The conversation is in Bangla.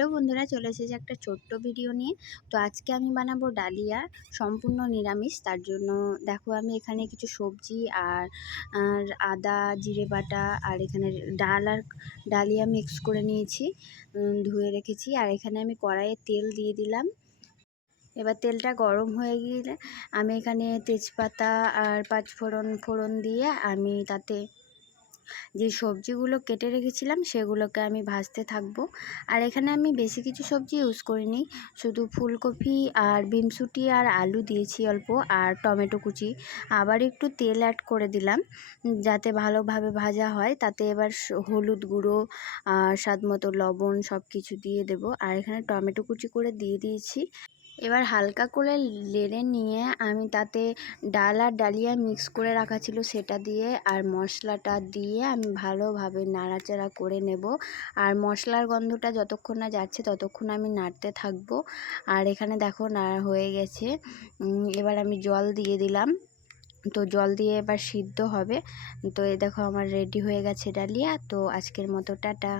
হ্যালো বন্ধুরা, চলে এসেছি একটা ছোট্ট ভিডিও নিয়ে। তো আজকে আমি বানাবো ডালিয়া, সম্পূর্ণ নিরামিষ। তার জন্য দেখো আমি এখানে কিছু সবজি আর আর আদা জিরে বাটা আর এখানে ডাল আর ডালিয়া মিক্স করে নিয়েছি, ধুয়ে রেখেছি। আর এখানে আমি কড়াইয়ে তেল দিয়ে দিলাম। এবার তেলটা গরম হয়ে গেলে আমি এখানে তেজপাতা আর পাঁচফোড়ন দিয়ে আমি তাতে যে সবজিগুলো কেটে রেখেছিলাম সেগুলোকে আমি ভাজতে থাকবো। আর এখানে আমি বেশি কিছু সবজি ইউজ করিনি, শুধু ফুলকপি আর বিমসুটি আর আলু দিয়েছি অল্প, আর টমেটো কুচি। আবার একটু তেল অ্যাড করে দিলাম যাতে ভালোভাবে ভাজা হয়। তাতে এবার হলুদ গুঁড়ো আর স্বাদ মতো লবণ সব কিছু দিয়ে দেবো। আর এখানে টমেটো কুচি করে দিয়ে দিয়েছি। এবার হালকা করে নেড়ে নিয়ে আমি তাতে ডাল আর ডালিয়া মিক্স করে রাখা ছিল সেটা দিয়ে আর মশলাটা দিয়ে আমি ভালোভাবে নাড়াচাড়া করে নেব। আর মশলার গন্ধটা যতক্ষণ না যাচ্ছে ততক্ষণ আমি নাড়তে থাকবো। আর এখানে দেখো নাড়া হয়ে গেছে। এবার আমি জল দিয়ে দিলাম। তো জল দিয়ে এবার সিদ্ধ হবে। তো এই দেখো আমার রেডি হয়ে গেছে ডালিয়া। তো আজকের মতো টাটা।